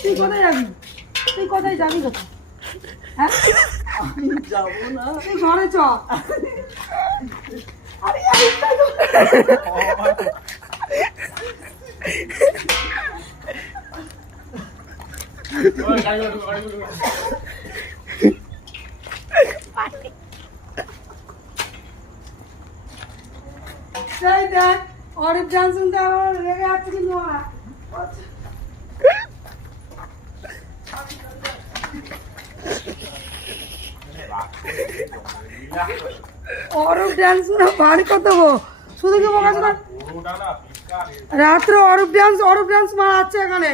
তুই কোথায় যাবি? তুই কোথায় যাবি কোথায়? হ্যাঁ আমি যাবো না। তুই ঘরে চ। আরে এইটা তো সেই দেখ অরিফ গান শুনতে আমার রেগে যাচ্ছে কিন্তু ওরা। অরূপ ডান্স ভারী কত গো শুধু কি বোকা শোনা রাত্রে অরূপ ডান্স মারা আছে এখানে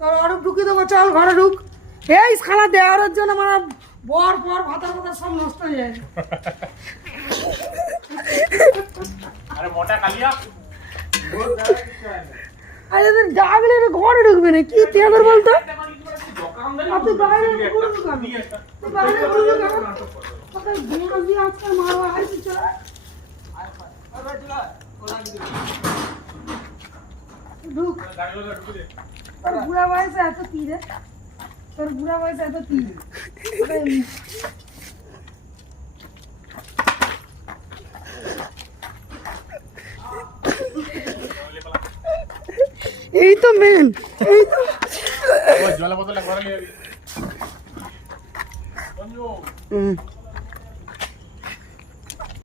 তোর অরূপ ঢুকিয়ে দেবো চল ঘরে ঢুক এই খালা দেওয়ারের জন্য মানে বর ভাতার সব নষ্ট হয়ে যায় আরে মোটা কালিয়া আরে ডাকলে ঘরে ঢুকবে না কি তেমন বলতো আপনি বাইরে ঘুরে ঢুকান বাইরে ঘুরে ঢুকান কথা ঘুরে দিয়ে আজকাল মারবা হাইছি চল ঢুক তোর বুড়া বয়সে এত তীরে তোর বুড়া বয়সে এত তীরে এই তো মেন এই তো জলা বোতলে ঘরে নিয়ে যাবি